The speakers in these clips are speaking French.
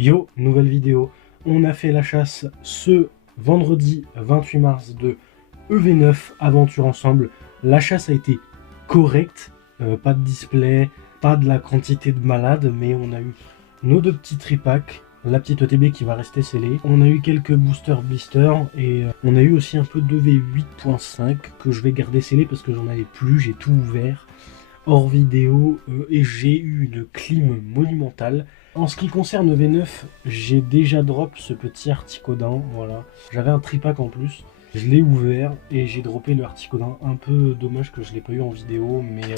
Yo, nouvelle vidéo. On a fait la chasse ce vendredi 28 mars de EV9 Aventure Ensemble. La chasse a été correcte, pas de display, pas de la quantité de malades, mais on a eu nos deux petits tripacks, la petite OTB qui va rester scellée. On a eu quelques boosters blisters et on a eu aussi un peu de V8.5 que je vais garder scellé parce que j'en avais plus, j'ai tout ouvert hors vidéo et j'ai eu une clim monumentale. En ce qui concerne V9, j'ai déjà drop ce petit Articodin, voilà. J'avais un tripack en plus, je l'ai ouvert et j'ai droppé le Articodin. Un peu dommage que je ne l'ai pas eu en vidéo, mais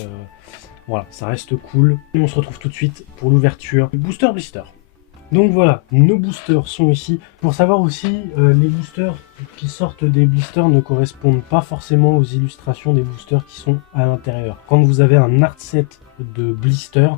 voilà, ça reste cool. Et on se retrouve tout de suite pour l'ouverture du booster blister. Donc voilà, nos boosters sont ici. Pour savoir aussi, les boosters qui sortent des blisters ne correspondent pas forcément aux illustrations des boosters qui sont à l'intérieur. Quand vous avez un art set de blister,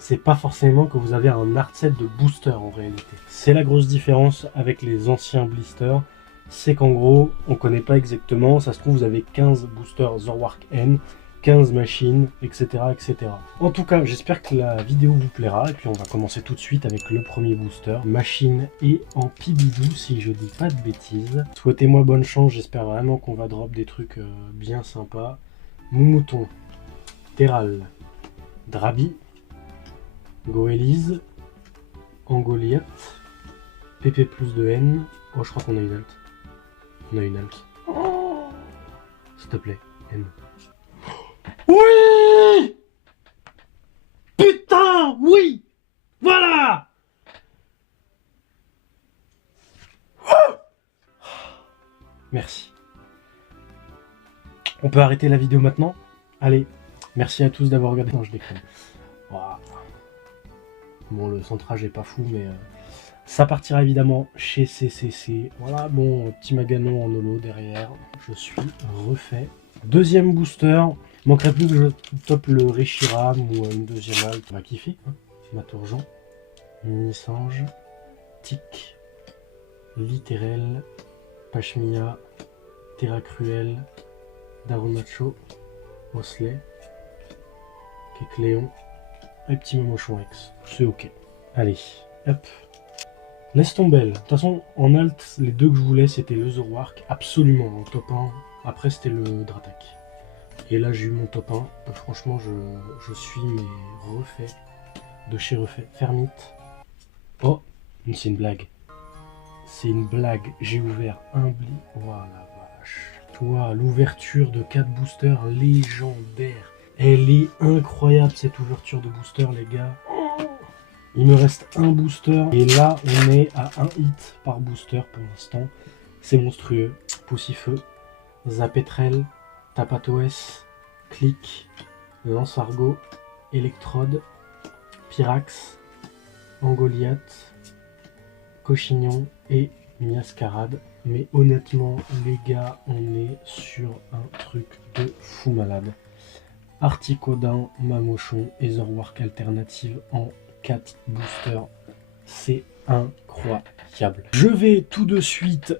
c'est pas forcément que vous avez un art set de booster en réalité. C'est la grosse différence avec les anciens blisters, c'est qu'en gros, on connaît pas exactement, ça se trouve vous avez 15 boosters Zorwark N, 15 machines, etc., etc. En tout cas, j'espère que la vidéo vous plaira. Et puis on va commencer tout de suite avec le premier booster. Machine et en pibidou, si je dis pas de bêtises. Souhaitez-moi bonne chance, j'espère vraiment qu'on va drop des trucs bien sympas. Moumouton, Terral, Drabi, Goélise, Angoliath, PP plus de N. Oh, je crois qu'on a une alt. On a une alt. Oh, s'il te plaît, N. Oui! Putain, oui! Voilà! Merci. On peut arrêter la vidéo maintenant? Allez, merci à tous d'avoir regardé. Non, je déconne. Voilà. Bon, le centrage est pas fou, mais ça partira évidemment chez CCC. Voilà, bon, petit maganon en holo derrière. Je suis refait. Deuxième booster. Manquerait plus que je top le Reshiram ou une deuxième halte. On va kiffer. Hein. Maturgeon, Mini-Sange, Tic, Littéral, Pashmia, Terra Cruel, Darumacho, Osley, Kekléon et petit Momochon X. C'est ok. Allez, hop. Laisse tomber. De toute façon, en alt, les deux que je voulais, c'était le Zorwark, absolument, en top 1. Après, c'était le Dratak. Et là, j'ai eu mon top 1. Franchement, je suis mais refait. De chez refait. Fermite. Oh, c'est une blague. C'est une blague. J'ai ouvert un bli. Voilà, vache. Toi, l'ouverture de 4 boosters légendaire. Elle est incroyable, cette ouverture de booster, les gars. Il me reste un booster. Et là, on est à un hit par booster pour l'instant. C'est monstrueux. Poussifeu, Zapetrel, Tapatoes, Click, Lance-Argot, Electrode, Pyrax, Angoliath, Cochignon et Miascarade. Mais honnêtement, les gars, on est sur un truc de fou malade. Articodin, Mamochon et Zorwark alternative en 4 boosters. C'est incroyable. Je vais tout de suite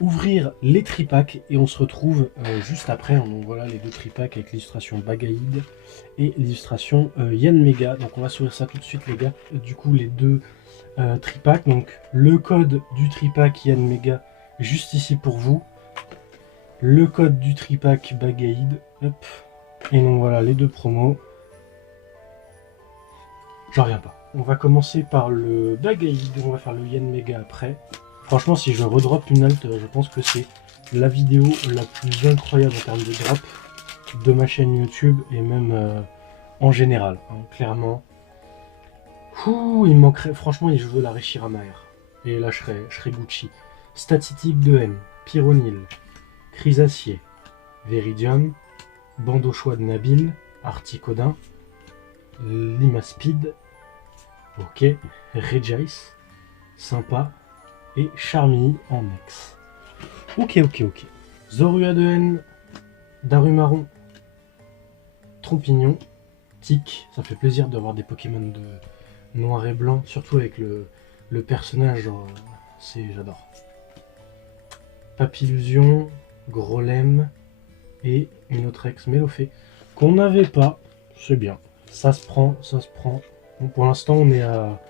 ouvrir les tripacks et on se retrouve juste après. Donc voilà les deux tripacks avec l'illustration Bagaïd et l'illustration Yanmega. Donc on va s'ouvrir ça tout de suite les gars. Du coup les deux tripacks. Donc le code du tripack Yanmega juste ici pour vous. Le code du tripack Bagaïd. Hop. Et donc voilà les deux promos. J'en reviens pas. On va commencer par le Bagaïd, on va faire le Yanmega après. Franchement, si je redrop une alt, je pense que c'est la vidéo la plus incroyable en termes de drop de ma chaîne YouTube et même en général, hein, clairement. Ouh, il me manquerait, franchement, je veux la Reshiram AR. Et là, je serais Gucci. Statistique de M, Pyronil, Chrysacier, Viridium, Bandeau choix de Nabil, Articodin, Limaspeed, ok, Regice, sympa, et Charmy en ex. Ok. Zorua de N, Darumaron, Trompignon, Tic, ça fait plaisir d'avoir des Pokémon de noir et blanc, surtout avec le personnage, j'adore. Papillusion, Grolem, et une autre ex Mélofée, qu'on n'avait pas, c'est bien. Ça se prend. Bon, pour l'instant, on est à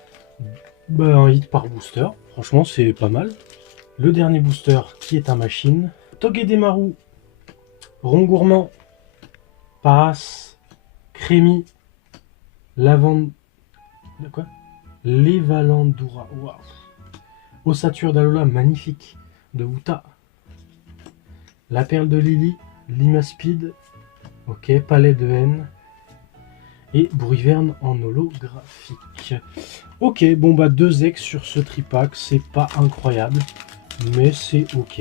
Bah, un hit par booster, franchement c'est pas mal. Le dernier booster qui est un machine. Togedemaru, Rond Gourmand, Paras, Crémy, Lavande... Quoi? Levalandura, waouh. Ossature d'Alola, magnifique, de Wuta. La perle de Lily, Limaspeed, ok, Palais de Haine. Et Bruiverne en holographique. Ok, bon bah 2 ex sur ce tripack, c'est pas incroyable, mais c'est ok.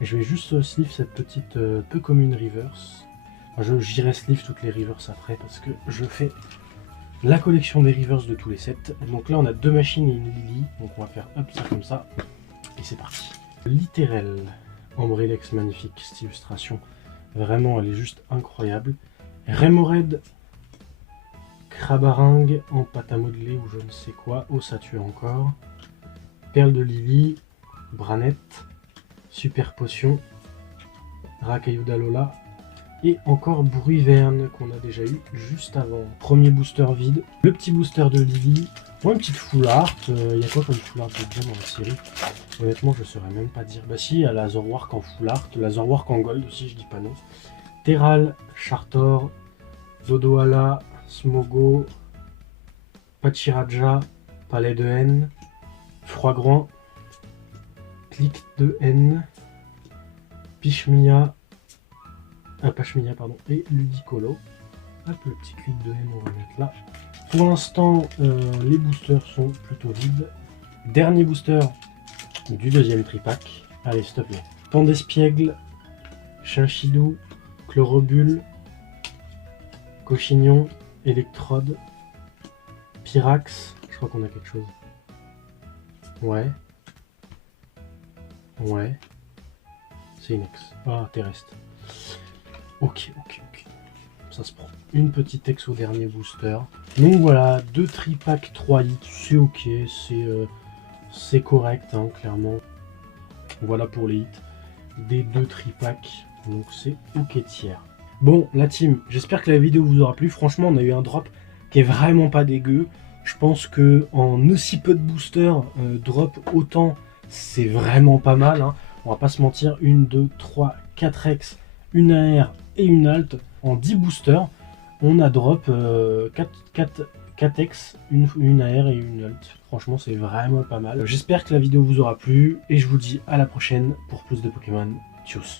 Je vais juste sleeve cette petite peu commune reverse. Enfin, j'irai sleeve toutes les reverse après parce que je fais la collection des reverse de tous les sets. Donc là on a 2 machines et une Lily, donc on va faire hop ça comme ça, et c'est parti. Littéral, Ambrelex magnifique, cette illustration, vraiment elle est juste incroyable. Remoraid, Crabaringue en pâte à modeler ou je ne sais quoi, Ossature encore, Perle de Lily, Branette, Super Potion, Racaillou d'Alola et encore Bruiverne qu'on a déjà eu juste avant. Premier booster vide, le petit booster de Lily, ou une petite full art. Il y a quoi comme full art déjà dans la série? Honnêtement je saurais même pas dire. Bah si, il y a la Zorwark en full art, la Zorwark en gold aussi, je dis pas non. Terral, Chartor, Dodoala, Smogo, Pachiraja, Palais de Haine, Froigrant, Clic de Haine, Pashmia pardon, et Ludicolo. Hop, le petit clic de Haine, on va mettre là. Pour l'instant, les boosters sont plutôt vides. Dernier booster du deuxième tripack. Allez, s'il te plaît. Pandespiègle, Chinchidou, Chlorobule, Cochignon, Électrode, Pyrax, je crois qu'on a quelque chose. Ouais. Ouais. C'est une ex. Ah, terrestre. Ok. Ça se prend. Une petite ex au dernier booster. Donc voilà, 2 tripack 3 hits, c'est ok, c'est correct, hein, clairement. Voilà pour les hits des 2 tripacks, donc c'est ok tiers. Bon, la team, j'espère que la vidéo vous aura plu. Franchement, on a eu un drop qui est vraiment pas dégueu. Je pense que en aussi peu de boosters, drop autant, c'est vraiment pas mal, hein. On va pas se mentir, 1, 2, 3, 4 ex, une AR et une alt en 10 boosters. On a drop 4 ex, une AR et une alt. Franchement, c'est vraiment pas mal. J'espère que la vidéo vous aura plu et je vous dis à la prochaine pour plus de Pokémon. Tchuss.